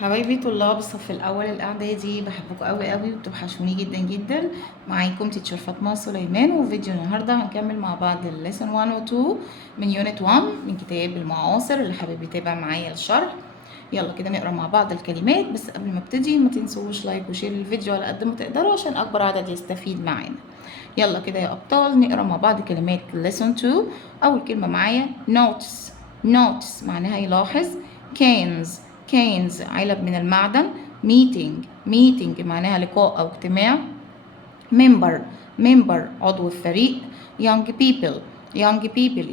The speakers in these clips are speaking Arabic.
حبايبي طلاب الصف الأول الإعدادي، بحبكم قوي قوي وبتوحشوني جدا جدا. معاكم تيتشر فاطمة سليمان، وفيديو النهاردة هنكمل مع بعض الليسون 1 و 2 من يونت 1 من كتاب المعاصر. اللي حابب يتابع معايا الشرح يلا كده نقرا مع بعض الكلمات. بس قبل ما ابتدي ما تنسوش لايك وشير الفيديو على قد ما تقدروا عشان أكبر عدد يستفيد معانا. يلا كده يا أبطال نقرا مع بعض كلمات lesson 2. أول كلمة معايا notice. notice معناها يلاحظ. cans علب من المعدن. meeting معناها لقاء أو اجتماع. member عضو الفريق. young people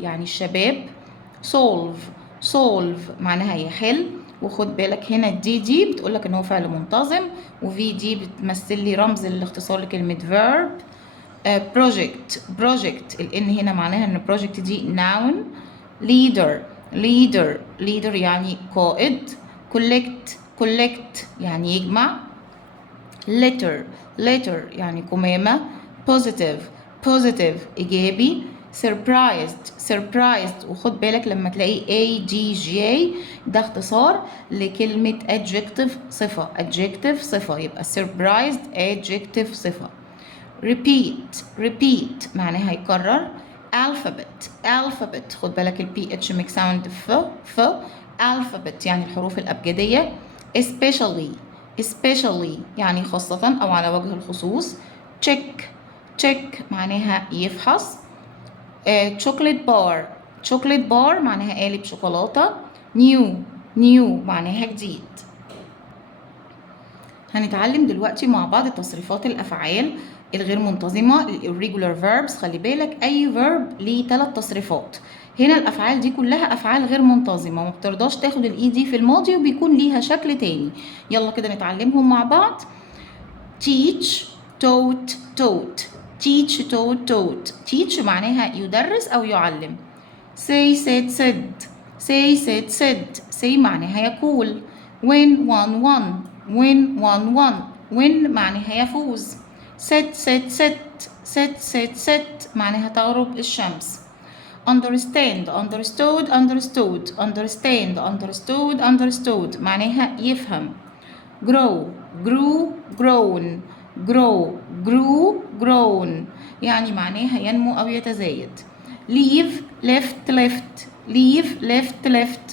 يعني الشباب. solve معناها يحل. وخد بالك هنا دي بتقولك ان هو فعل منتظم، وفي دي بتمثل لي رمز الاختصار لكلمة verb. project الان هنا معناها ان project دي noun. leader يعني قائد. collect يعني يجمع. letter يعني قمامة. positive إيجابي. surprised وخد بالك لما تلاقي ADJ ده اختصار لكلمة adjective صفة يبقى surprised adjective صفة. repeat معناها يكرر. alphabet خد بالك ال PH make sound ف alphabet يعني الحروف الأبجدية. especially يعني خاصة أو على وجه الخصوص. check معناها يفحص. chocolate bar معناها قالب شوكولاتة. new معناها جديد. هنتعلم دلوقتي مع بعض تصريفات الأفعال الغير منتظمة irregular verbs. خلي بالك أي verb ليه 3 تصريفات. هنا الأفعال دي كلها أفعال غير منتظمة، ما بترضاش تاخد الإي دي في الماضي وبيكون ليها شكل تاني. يلا كده نتعلمهم مع بعض. teach taught teach معناها يدرس أو يعلم. say معناها يقول. win معناها يفوز. set معناها تغرب الشمس. understand معناها يفهم. grown يعني معناها ينمو أو يتزايد. leave left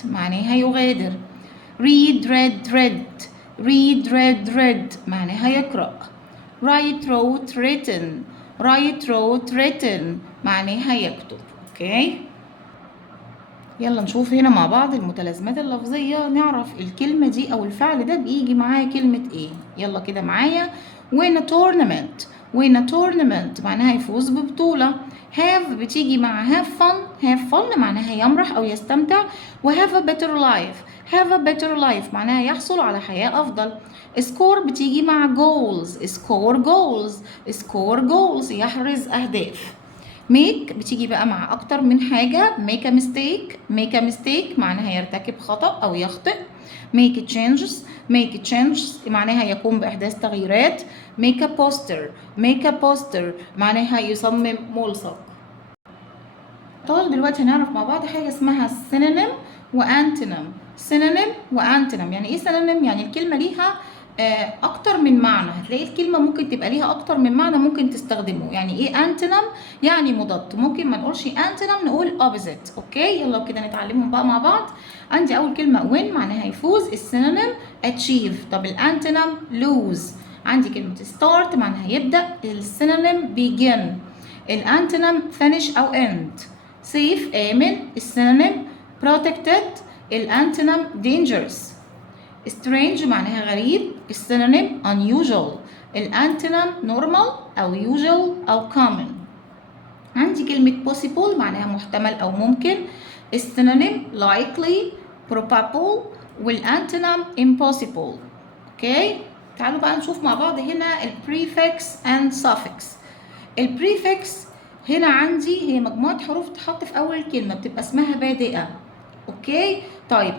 معناها يغادر. read معناها يقرأ. write written معناها يكتب. اوكي، يلا نشوف هنا مع بعض المتلازمات اللفظية، نعرف الكلمة دي أو الفعل ده بيجي معاه كلمة إيه. يلا كده معايا. win a tournament معناها يفوز ببطولة. have بتيجي مع have fun معناها يمرح أو يستمتع. و have a better life معناها يحصل على حياة أفضل. score بتيجي مع goals يحرز أهداف. make بتيجي بقى مع أكتر من حاجة. make a mistake معناها يرتكب خطأ أو يخطئ. make changes معناها يقوم بإحداث تغييرات. make a poster معناها يصمم ملصق. طول دلوقتي هنعرف مع بعض حاجة اسمها synonym وانتونيم. يعني ايه synonym؟ يعني الكلمة ليها اكتر من معنى. هتلاقي الكلمه ممكن تبقى ليها اكتر من معنى ممكن تستخدمه. يعني ايه انتونيم؟ يعني مضاد. ممكن ما نقولش انتونيم نقول opposite. اوكي، يلا كده نتعلمهم بقى مع بعض. عندي اول كلمه win معناها يفوز. السينونيم achieve. طب الانتونيم lose. عندي كلمه start معناها يبدا. السينونيم begin. الانتونيم finish او end. safe آمن. السينونيم protected. الانتونيم dangerous. strange معناها غريب. السينونيم unusual. الانتونيم normal أو usual أو common. عندي كلمة possible معناها محتمل أو ممكن. السينونيم likely probable والانتونيم impossible. اوكي، تعالوا بقى نشوف مع بعض هنا البريفكس and suffix. البريفكس هنا عندي هي مجموعة حروف تتحط في أول كلمة بتبقى اسمها بادئة. اوكي. طيب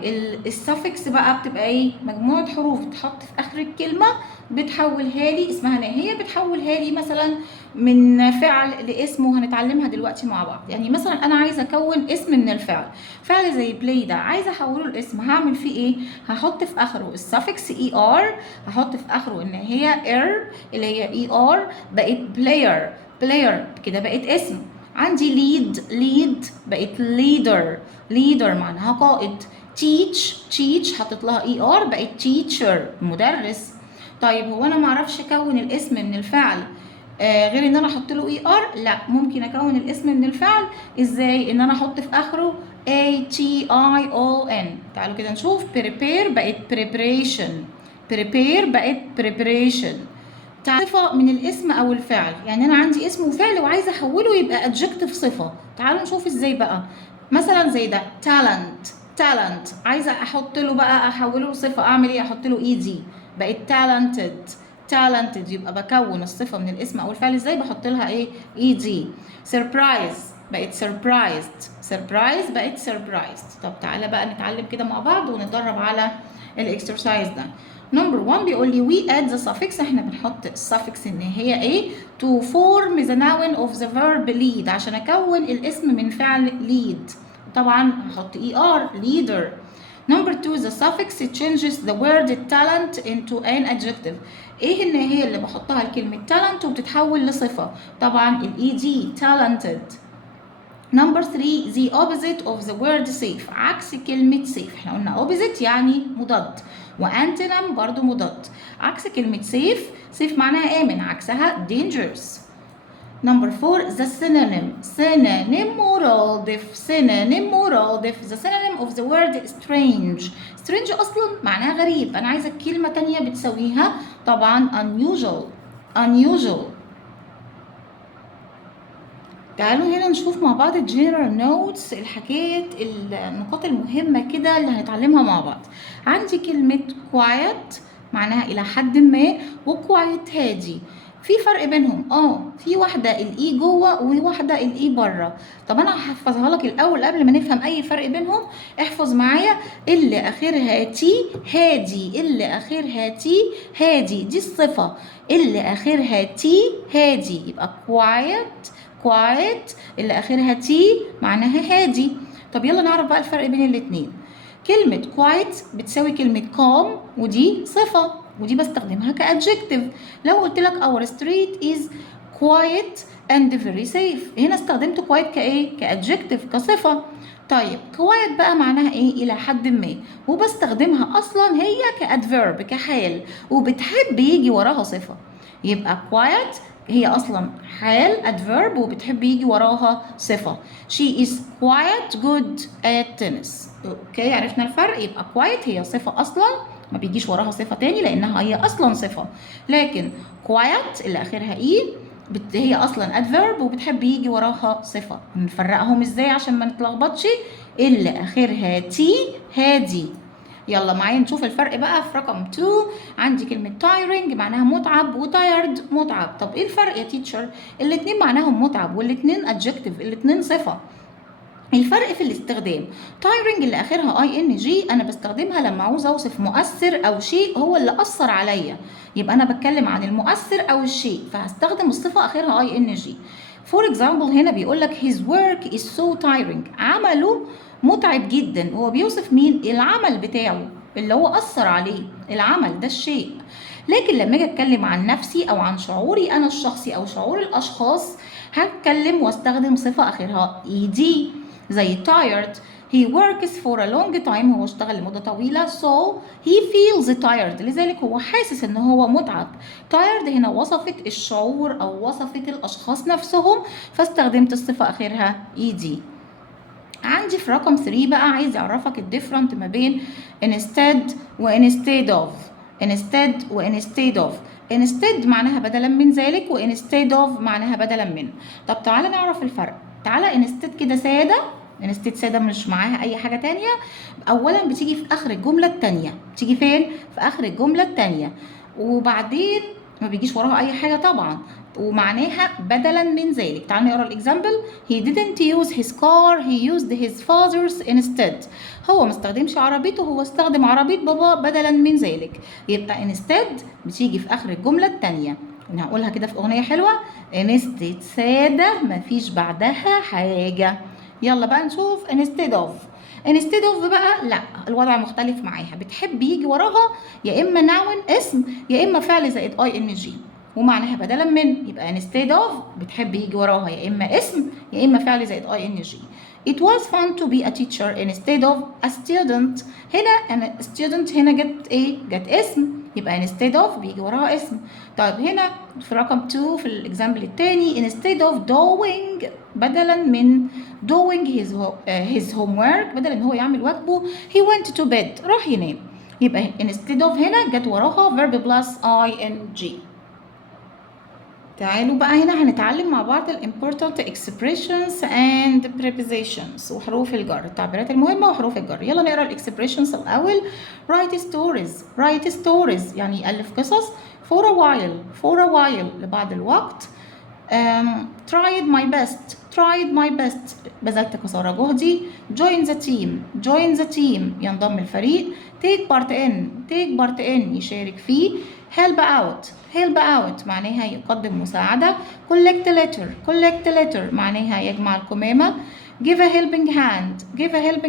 السفكس بقى بتبقى ايه؟ مجموعه حروف بتتحط في اخر الكلمه بتحولها لي، اسمها نهايه، بتحولها لي مثلا من فعل لاسم، وهنتعلمها دلوقتي مع بعض. يعني مثلا انا عايزه اكون اسم من الفعل، فعل زي بلاي ده عايزه احوله لاسم، هعمل فيه ايه؟ هحط في اخره السفكس اي ار، هحط في اخره النهايه ار اللي هي اي ار، بقت بلاير، بلاير كده بقت اسم. عندي ليد، ليد بقت ليدر، ليدر معناها قائد. تيتش، تيتش حطيت لها اي ار بقت تيتشر، مدرس. طيب هو انا معرفش اكون الاسم من الفعل غير ان انا احط له اي ار؟ لا، ممكن اكون الاسم من الفعل ازاي؟ ان انا احط في اخره a t i o n. تعالوا كده نشوف. prepare بقت preparation، prepare بقت preparation. صفة من الاسم او الفعل، يعني انا عندي اسم وفعل وعايزه احوله يبقى adjective صفة. تعالوا نشوف ازاي بقى. مثلا زي ده talent، talent عايزه احط له بقى، احوله لصفة، اعمل ايه؟ احط له ed بقت talented، talented. يبقى بكون الصفة من الاسم او الفعل ازاي؟ بحط لها ايه؟ ed. surprise بقت surprised، surprise بقت surprised. طب تعالى بقى نتعلم كده مع بعض ونتدرب على الاكسرسايز ده. نمبر 1 بيقول لي we add the suffix، احنا بنحط السفكس ان هي ايه؟ to form the noun of the verb lead، عشان اكون الاسم من فعل lead. طبعا هحط er leader. Number 2 the suffix changes the word talent into an adjective. ايه النهاية اللي بحطها لكلمة talent وبتتحول لصفة؟ طبعا ال ed talented. Number 3 the opposite of the word safe، عكس كلمة safe. احنا قلنا opposite يعني مضاد، وانتونيم برضو مضاد. عكس كلمة safe، safe معناها آمن، عكسها dangerous. Number 4 the synonym، synonym مرادف، synonym مرادف. the synonym of the word strange، strange أصلا معناها غريب، أنا عايزة كلمة تانية بتساويها. طبعا unusual، unusual. تعالوا هنا نشوف مع بعض الجنرال نوتس، الحاجات النقاط المهمة كده اللي هنتعلمها مع بعض. عندي كلمة quiet معناها إلى حد ما، وquiet هادي. في فرق بينهم؟ في واحدة الاي جوه وواحدة الاي بره. طب انا هحفظها لك الاول قبل ما نفهم اي فرق بينهم. احفظ معايا اللي اخرها تي هادي، اللي اخرها تي هادي دي الصفة، اللي اخرها تي هادي يبقى quiet، quiet اللي اخرها تي معناها هادي. طب يلا نعرف بقى الفرق بين الاتنين. كلمة quiet بتساوي كلمة calm، ودي صفة ودي بستخدمها كadjective. لو قلت لك our street is quiet and very safe، هنا استخدمت quiet كايه؟ كadjective، كصفة. طيب quiet بقى معناها ايه؟ الى حد ما، وبستخدمها اصلا هي كadverb، كحال، وبتحب يجي وراها صفة. يبقى quiet هي اصلا حال adverb وبتحب يجي وراها صفه. she is quite good at tennis. اوكي عرفنا الفرق. يبقى quiet هي صفه اصلا ما بيجيش وراها صفه تاني لانها هي اصلا صفه، لكن quiet اللي اخرها اي هي اصلا adverb وبتحب يجي وراها صفه. نفرقهم ازاي عشان ما نتلخبطش؟ اللي اخرها تي هادي. يلا معايا نشوف الفرق بقى في رقم 2. عندي كلمة tiring معناها متعب، وتايرد متعب. طب ايه الفرق يا تيتشر؟ الاتنين معناهم متعب، والاتنين adjective، الاتنين صفة. الفرق في الاستخدام. tiring اللي اخرها ing انا بستخدمها لما عاوز اوصف مؤثر او شيء هو اللي اثر عليا، يبقى انا بتكلم عن المؤثر او الشيء فهستخدم الصفة اخرها ing. فور اكزامبل هنا بيقول لك his work is so tiring، عمله متعب جدا. هو بيوصف مين؟ العمل بتاعه اللي هو اثر عليه، العمل ده الشيء. لكن لما اجي اتكلم عن نفسي او عن شعوري انا الشخصي او شعور الاشخاص، هتكلم واستخدم صفة اخرها ed. زي tired، he works for a long time، هو اشتغل لمدة طويلة، so he feels tired، لذلك هو حاسس ان هو متعب. tired هنا وصفت الشعور او وصفت الاشخاص نفسهم، فاستخدمت الصفة اخرها ed. عندي في رقم 3 بقى عايز اعرفك الديفرنت ما بين instead و instead of. instead و instead of. instead معناها بدلا من ذلك، و instead of معناها بدلا من. طب تعالى نعرف الفرق. تعالى instead كده سادة، instead سادة مش معاها اي حاجة تانية. اولا بتيجي في اخر الجملة التانية. بتيجي فين؟ في اخر الجملة التانية. وبعدين ما بيجيش وراها اي حاجه طبعا، ومعناها بدلا من ذلك. تعالوا نقرا الاكزامبل. he didn't use his car, he used his father's instead. هو ما استخدمش عربيته، هو استخدم عربيه بابا بدلا من ذلك. يبقى instead بتيجي في اخر الجمله الثانيه. انا هقولها كده في اغنيه حلوه. instead ساده مفيش بعدها حاجه. يلا بقى نشوف instead of. instead of بقى لا، الوضع مختلف معاها، بتحب يجي وراها يا اما noun اسم يا اما فعل زائد ing ومعناها بدلا من. يبقى instead of بتحب يجي وراها يا اما اسم يا اما فعل زائد ing. It was fun to be a teacher instead of a student. هنا أنا student هنا جت ايه؟ جت اسم، يبقى instead of بيجي وراها اسم. طيب هنا في رقم 2 في الاكزامبل الثاني instead of doing بدلا من doing his homework، بدل ان هو يعمل واجبه he went to bed راح ينام. يبقى instead of هنا جت وراها verb plus ing. تعالوا بقى هنا هنتعلم مع بعض ال important expressions and prepositions وحروف الجر، التعبيرات المهمة وحروف الجر. يلا نقرا ال expressions الأول. write stories يعني يألف قصص. for a while لبعض الوقت. tried my best بذلت قصارى جهدي. join the team ينضم الفريق. take part in يشارك فيه. help out معناها يقدم مساعدة. collect letter معناها يجمع القمامة. give a helping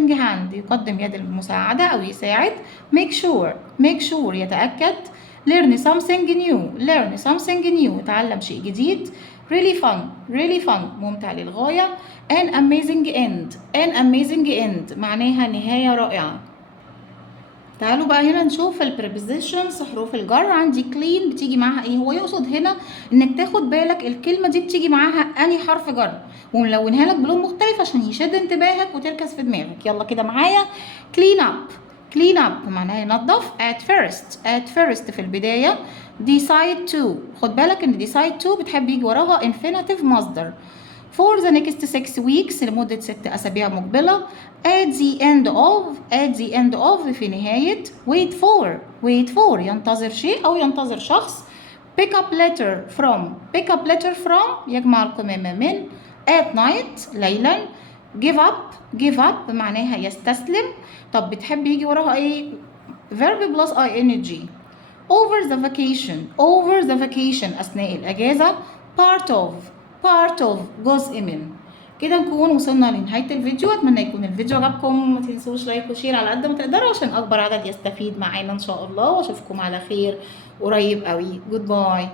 hand يقدم يد المساعدة أو يساعد. make sure يتأكد. learn something new يتعلم شيء جديد. really fun ممتع للغاية. an amazing end معناها نهاية رائعة. تعالوا بقى هنا نشوف البريبوزيشنز حروف الجر. عندي clean بتيجي معاها ايه؟ هو يقصد هنا انك تاخد بالك الكلمه دي بتيجي معاها انهي حرف جر، وملونها لك بلون مختلف عشان يشد انتباهك وتركز في دماغك. يلا كده معايا. clean up معناها ينظف. at first في البدايه. decide to خد بالك ان decide to بتحب يجي وراها infinitive مصدر. for the next 6 weeks لمدة 6 أسابيع مقبلة. at the end of في نهاية. wait for ينتظر شيء أو ينتظر شخص. pick up letter from يجمع القمامة من. at night ليلا. give up معناها يستسلم. طب بتحب يجي وراها ايه؟ verb plus ing. over the vacation أثناء الأجازة. part of جزء من. كده نكون وصلنا لنهاية الفيديو. أتمنى يكون الفيديو عجبكم، ما تنسوش لايك وشير على قد ما تقدروا عشان أكبر عدد يستفيد معانا إن شاء الله، وأشوفكم على خير قريب قوي. جود باي.